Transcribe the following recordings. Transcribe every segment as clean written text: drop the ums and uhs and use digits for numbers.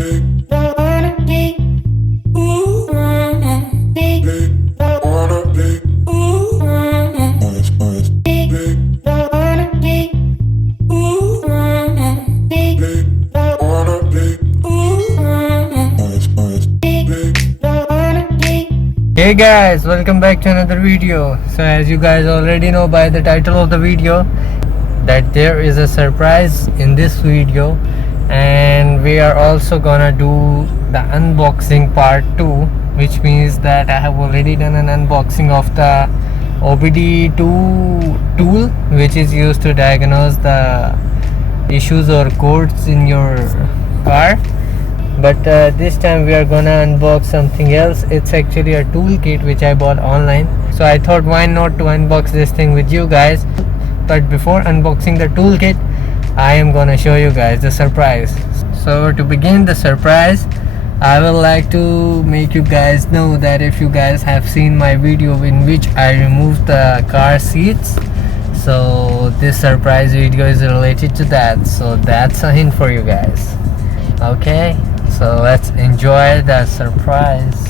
Hey guys, welcome back to another video. So as you guys already know by the title of the video that there is a surprise in this video, and we are also gonna do the unboxing part 2, which means that I have already done an unboxing of the OBD2 tool, which is used to diagnose the issues or codes in your car. But this time we are gonna unbox something else. It's actually a toolkit which I bought online, so I thought why not to unbox this thing with you guys. But before unboxing the toolkit, I am gonna show you guys the surprise. So to begin the surprise, I would like to make you guys know that if you guys have seen my video in which I removed the car seats, so this surprise video is related to that. So that's a hint for you guys. Okay, so let's enjoy the surprise.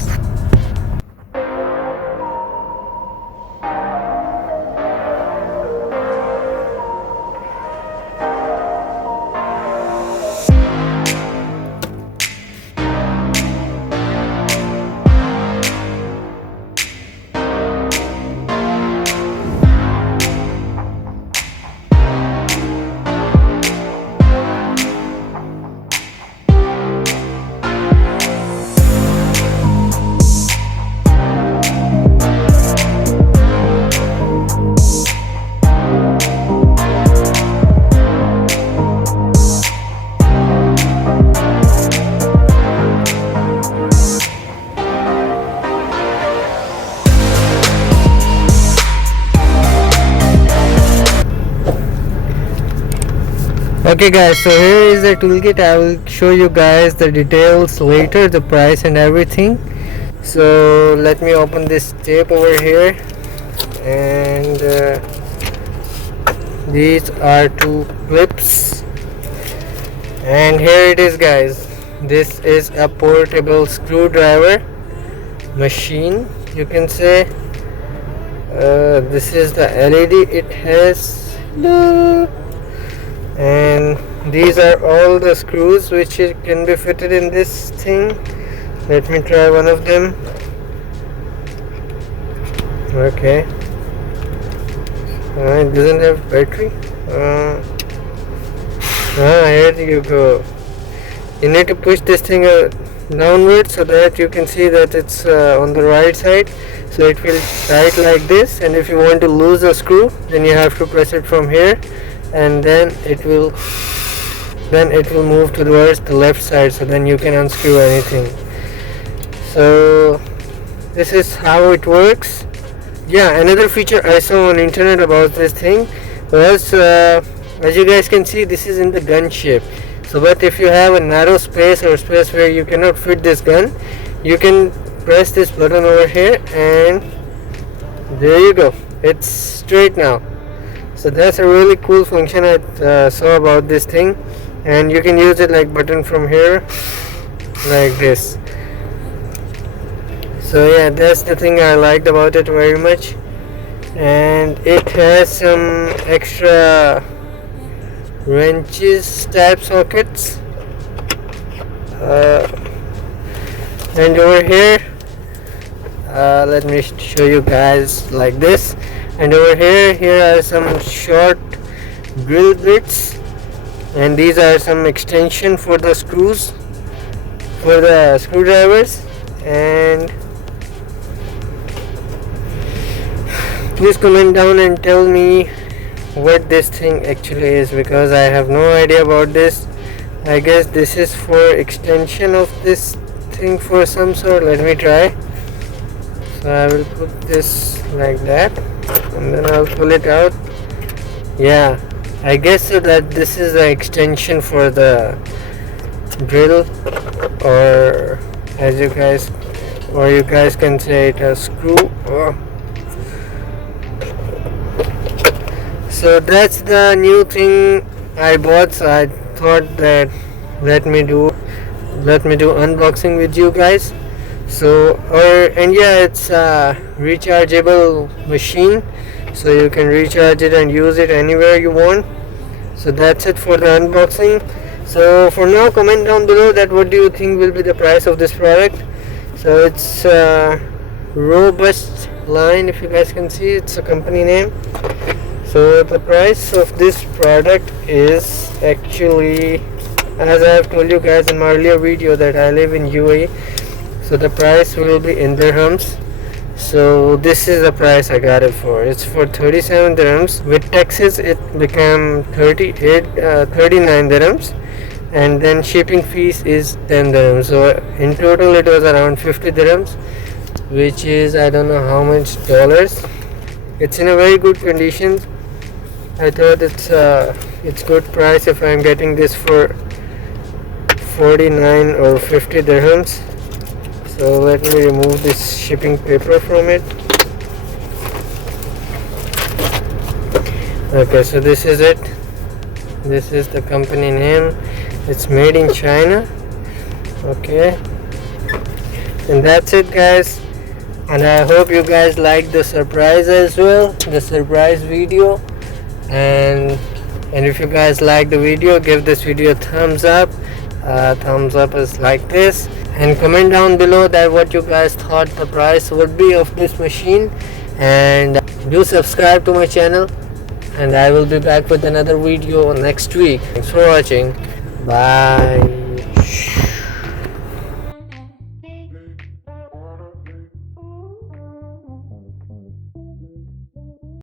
Okay guys, so here is the toolkit. I will show you guys the details later, the price and everything. So let me open this tape over here, and these are two clips, and here it is guys. This is a portable screwdriver machine, you can say. This is the LED it has. And these are all the screws which can be fitted in this thing. Let me try one of them. Okay, it doesn't have battery. Here you go. You need to push this thing downward so that you can see that it's on the right side, so it will tight like this. And if you want to lose the screw, then you have to press it from here, and then it will move towards the left side, so then you can unscrew anything. So this is how it works. Yeah, another feature I saw on internet about this thing was, as you guys can see, this is in the gun shape. So but if you have a narrow space or space where you cannot fit this gun, you can press this button over here, and there you go, it's straight now. So that's a really cool function I saw about this thing, and you can use it like button from here like this. So yeah, that's the thing I liked about it very much. And it has some extra wrenches type sockets, and over here, let me show you guys like this. And over here are some short drill bits, and these are some extension for the screws, for the screwdrivers. And please comment down and tell me what this thing actually is, because I have no idea about this. I guess this is for extension of this thing for some sort. Let me try. So I will put this like that, and then I'll pull it out. Yeah, I guess so that this is the extension for the drill, or as you guys can say it a screw. So that's the new thing I bought, so I thought that let me do let me do unboxing with you guys. So and yeah, it's a rechargeable machine, so you can recharge it and use it anywhere you want. So that's it for the unboxing. So for now, comment down below that what do you think will be the price of this product. So it's Robust line, if you guys can see, it's a company name. So the price of this product is actually, as I have told you guys in my earlier video, that I live in UAE, so the price will be in dirhams. So this is the price I got it for. It's for 37 dirhams. With taxes it became 39 dirhams, and then shipping fees is 10 dirhams. So in total it was around 50 dirhams, which is, I don't know how much dollars. It's in a very good condition. I thought it's good price if I'm getting this for 49 or 50 dirhams. So let me remove this shipping paper from it. Okay, so this is it. This is the company name. It's made in China. Okay, and that's it, guys. And I hope you guys like the surprise as well, the surprise video. And if you guys like the video, give this video a thumbs up. Thumbs up is like this, and comment down below that what you guys thought the price would be of this machine. And do subscribe to my channel, and I will be back with another video next week. Thanks for watching. Bye.